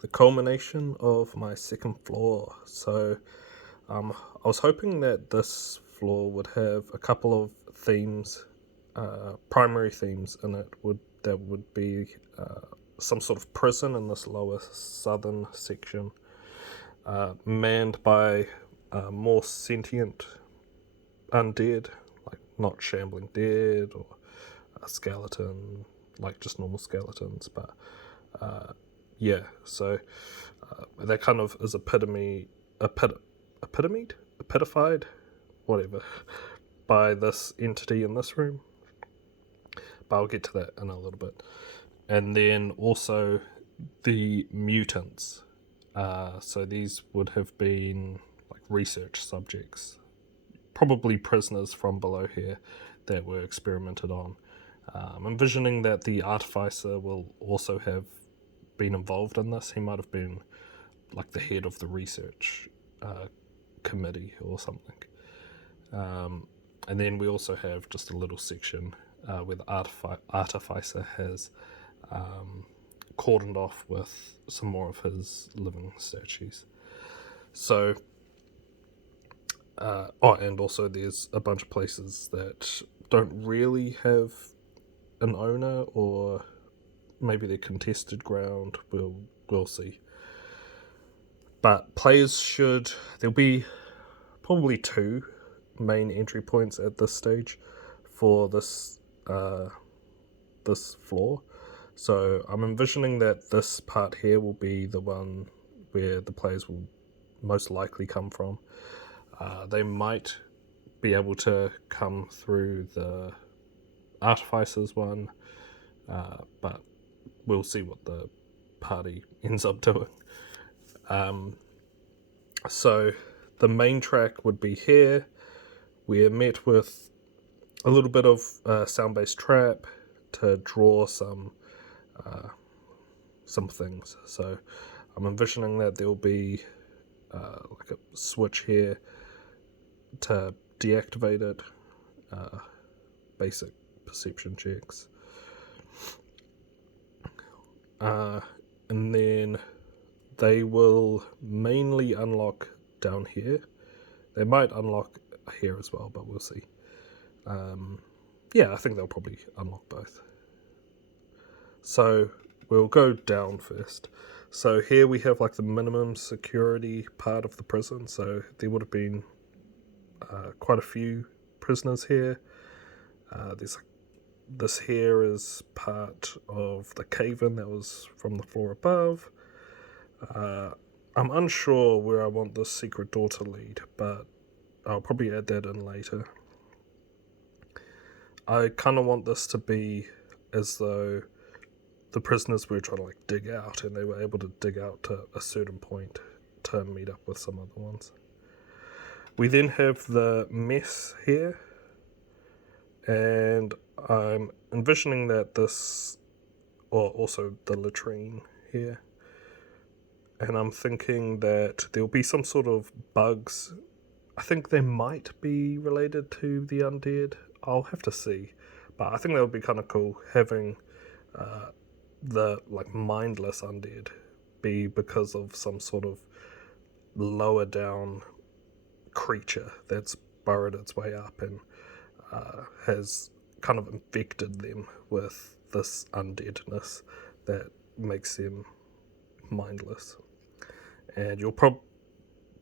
the culmination of my second floor. So I was hoping that this floor would have a couple of themes, primary themes in it. That would be some sort of prison in this lower southern section, manned by more sentient undead, like not shambling dead or a skeleton, like just normal skeletons, but yeah. So that kind of is epitomified, whatever, by this entity in this room. But I'll get to that in a little bit. And then also the mutants. So these would have been like research subjects, probably prisoners from below here that were experimented on. I'm envisioning that the artificer will also have been involved in this. He might have been like the head of the research committee or something. And then we also have just a little section where the artificer has cordoned off with some more of his living statues. So, and also there's a bunch of places that don't really have an owner, or maybe they're contested ground. We'll see. But there'll be probably two main entry points at this stage for this floor. So I'm envisioning that this part here will be the one where the players will most likely come from. They might be able to come through the Artificers one, but we'll see what the party ends up doing. So the main track would be here. We're met with a little bit of sound-based trap to draw some things. So I'm envisioning that there'll be like a switch here to deactivate it. Basic perception checks. And then they will mainly unlock down here. They might unlock here as well, but we'll see. I think they'll probably unlock both. So we'll go down first. So here we have like the minimum security part of the prison. So there would have been quite a few prisoners here. This here is part of the cave-in that was from the floor above. I'm unsure where I want this secret door to lead, but I'll probably add that in later. I kind of want this to be as though the prisoners were trying to like dig out, and they were able to dig out to a certain point to meet up with some other ones. We then have the mess here, and I'm envisioning that or also the latrine here, and I'm thinking that there'll be some sort of bugs. I think they might be related to the undead. I'll have to see, but I think that would be kind of cool having the like mindless undead be because of some sort of lower down creature that's burrowed its way up and has kind of infected them with this undeadness that makes them mindless. And you'll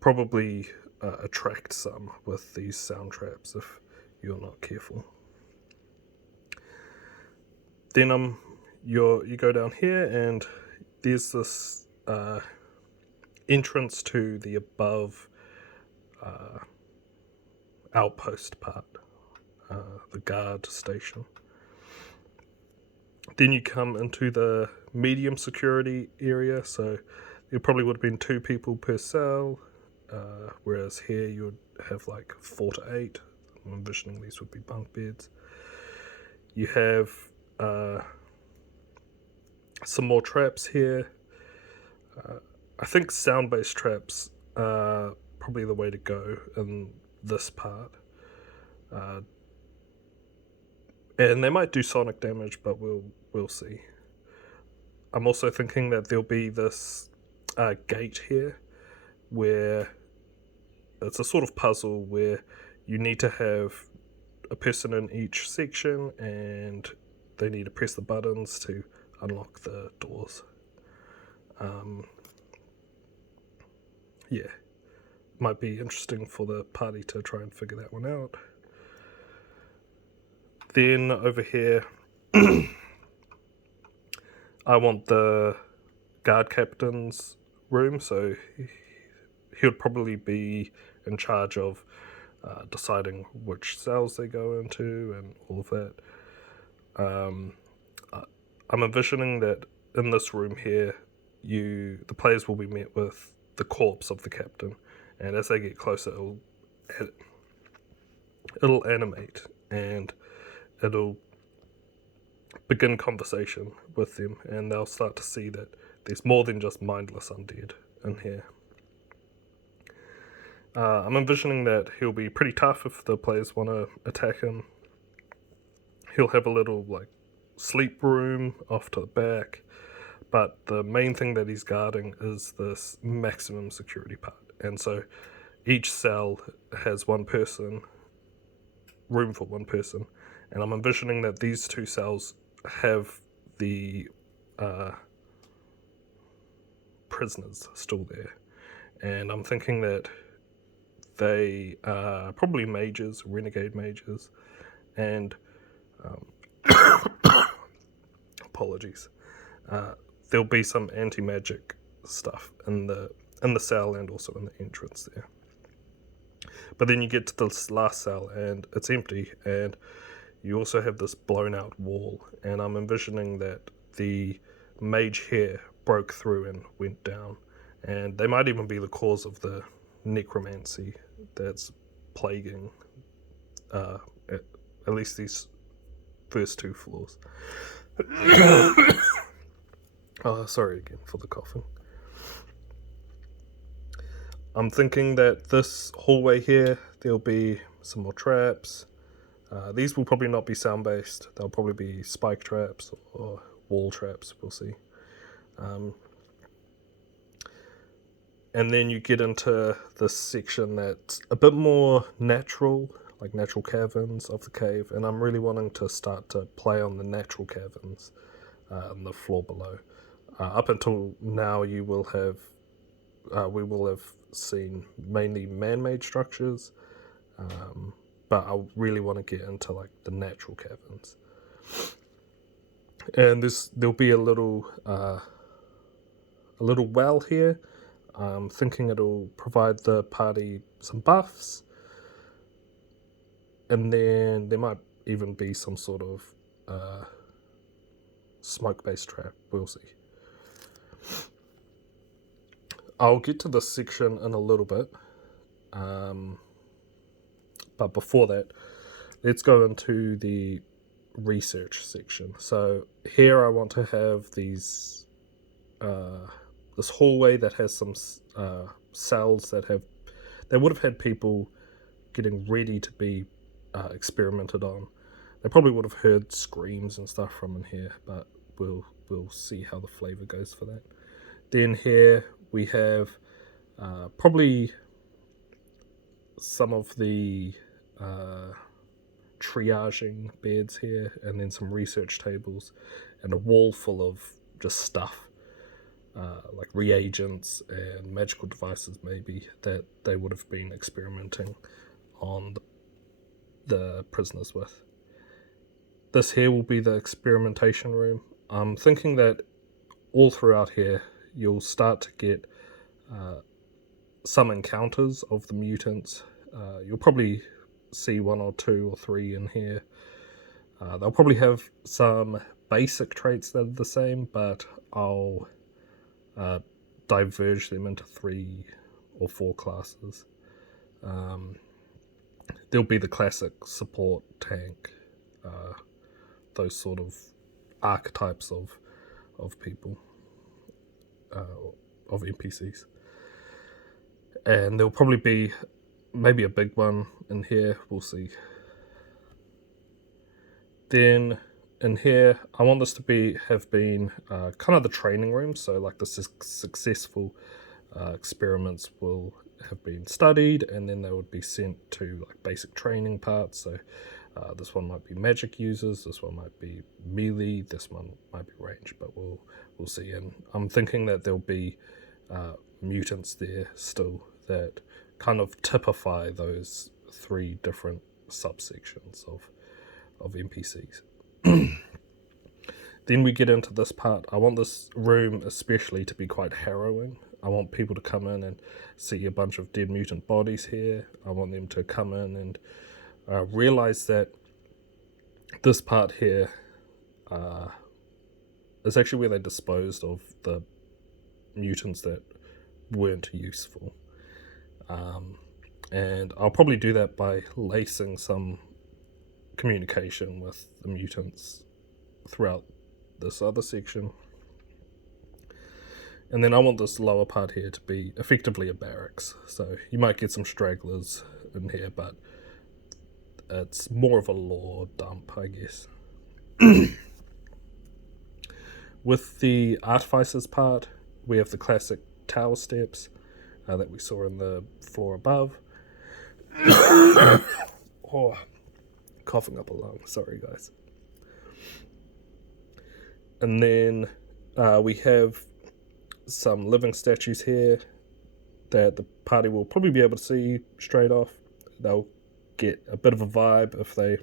probably attract some with these sound traps if you're not careful. Then you go down here, and there's this entrance to the above outpost part, the guard station. Then you come into the medium security area, so there probably would have been 2 people per cell, whereas here you would have like 4 to 8. I'm envisioning these would be bunk beds. You have some more traps here. I think sound-based traps are probably the way to go in this part. And they might do sonic damage, but we'll see. I'm also thinking that there'll be this gate here where it's a sort of puzzle where you need to have a person in each section and they need to press the buttons to unlock the doors. Yeah, might be interesting for the party to try and figure that one out. Then over here, I want the guard captain's room, so he would probably be in charge of deciding which cells they go into and all of that. I'm envisioning that in this room here, the players will be met with the corpse of the captain, and as they get closer, it'll animate and it'll begin conversation with them, and they'll start to see that there's more than just mindless undead in here. I'm envisioning that he'll be pretty tough if the players want to attack him. He'll have a little sleep room off to the back, but the main thing that he's guarding is this maximum security part. And so each cell has room for one person, and I'm envisioning that these two cells have the prisoners still there, and I'm thinking that they are probably mages, renegade mages, and apologies. There'll be some anti-magic stuff in the cell and also in the entrance there. But then you get to this last cell and it's empty, and you also have this blown out wall, and I'm envisioning that the mage here broke through and went down, and they might even be the cause of the necromancy that's plaguing at least these first two floors. Oh, sorry again for the coughing. I'm thinking that this hallway here, there'll be some more traps. These will probably not be sound-based. They'll probably be spike traps or wall traps, we'll see. And then you get into this section that's a bit more natural, like natural caverns of the cave, and I'm really wanting to start to play on the natural caverns on the floor below. Up until now, we will have seen mainly man-made structures, but I really want to get into the natural caverns. And there'll be a little well here. I'm thinking it'll provide the party some buffs, and then there might even be some sort of smoke-based trap. We'll see. I'll get to this section in a little bit, but before that, let's go into the research section. So here I want to have these this hallway that has some cells that would have had people getting ready to be experimented on. They probably would have heard screams and stuff from in here, but we'll see how the flavor goes for that. Then here we have probably some of the triaging beds here, and then some research tables, and a wall full of just stuff, like reagents and magical devices maybe, that they would have been experimenting on the prisoners with. This here will be the experimentation room. I'm thinking that all throughout here you'll start to get some encounters of the mutants. You'll probably see 1 or 2 or 3 in here. They'll probably have some basic traits that are the same, but I'll diverge them into 3 or 4 classes. There'll be the classic support, tank, those sort of archetypes of people, of NPCs. And there'll probably be maybe a big one in here, we'll see. Then in here, I want this to have been kind of the training room. So like the successful experiments will have been studied, and then they would be sent to like basic training parts. So this one might be magic users, this one might be melee, this one might be range, but we'll see. And I'm thinking that there'll be mutants there still that kind of typify those 3 different subsections of NPCs. Then we get into this part. I want this room especially to be quite harrowing. I want people to come in and see a bunch of dead mutant bodies here. I want them to come in and realize that this part here is actually where they disposed of the mutants that weren't useful. And I'll probably do that by lacing some communication with the mutants throughout this other section. And then I want this lower part here to be effectively a barracks. So you might get some stragglers in here, but it's more of a lore dump, I guess. With the artificers part, we have the classic tower steps that we saw in the floor above. Oh, coughing up a lung, sorry guys. And then we have some living statues here that the party will probably be able to see straight off. They'll get a bit of a vibe if they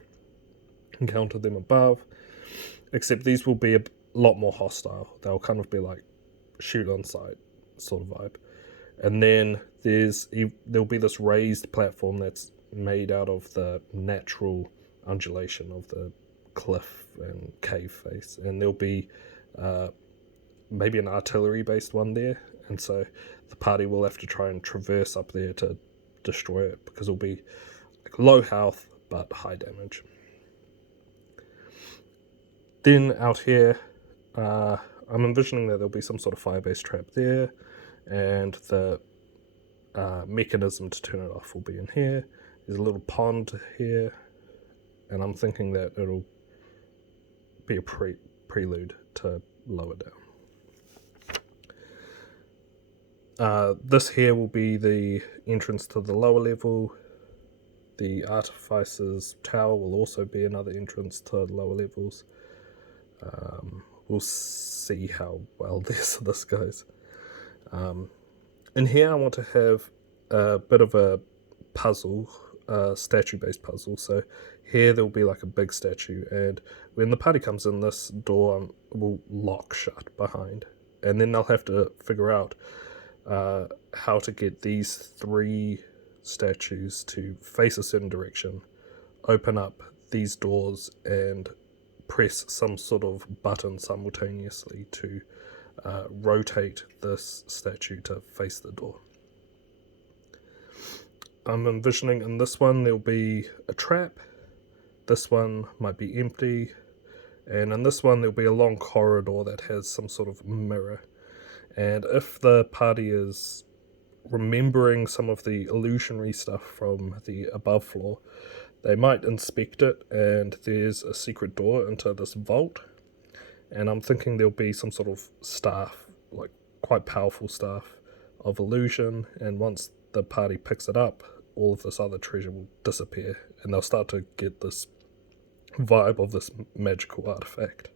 encounter them above, except these will be a lot more hostile. They'll kind of be like shoot on sight sort of vibe. And then there'll be this raised platform that's made out of the natural undulation of the cliff and cave face, and there'll be maybe an artillery based one there, and so the party will have to try and traverse up there to destroy it, because it'll be like low health but high damage. Then out here, I'm envisioning that there'll be some sort of fire-based trap there, and the mechanism to turn it off will be in here. There's a little pond here, and I'm thinking that it'll be a prelude to lower down. This here will be the entrance to the lower level. The Artificer's Tower will also be another entrance to lower levels. We'll see how well this goes. In here I want to have a bit of a puzzle, statue-based puzzle. So here there'll be like a big statue, and when the party comes in, this door will lock shut behind, and then they'll have to figure out how to get these 3 statues to face a certain direction, open up these doors, and press some sort of button simultaneously to rotate this statue to face the door. I'm envisioning in this one there'll be a trap, this one might be empty, and in this one there'll be a long corridor that has some sort of mirror. And if the party is remembering some of the illusionary stuff from the above floor, they might inspect it, and there's a secret door into this vault. And I'm thinking there'll be some sort of staff, like quite powerful staff of illusion, and once the party picks it up, all of this other treasure will disappear, and they'll start to get this vibe of this magical artifact.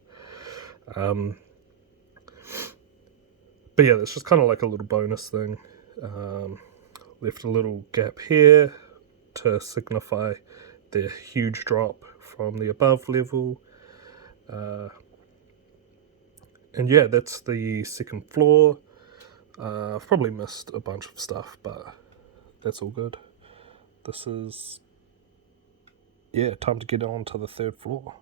But yeah, it's just kind of like a little bonus thing. Left a little gap here to signify the huge drop from the above level. And yeah, that's the second floor. I've probably missed a bunch of stuff, but that's all good. This is, time to get on to the third floor.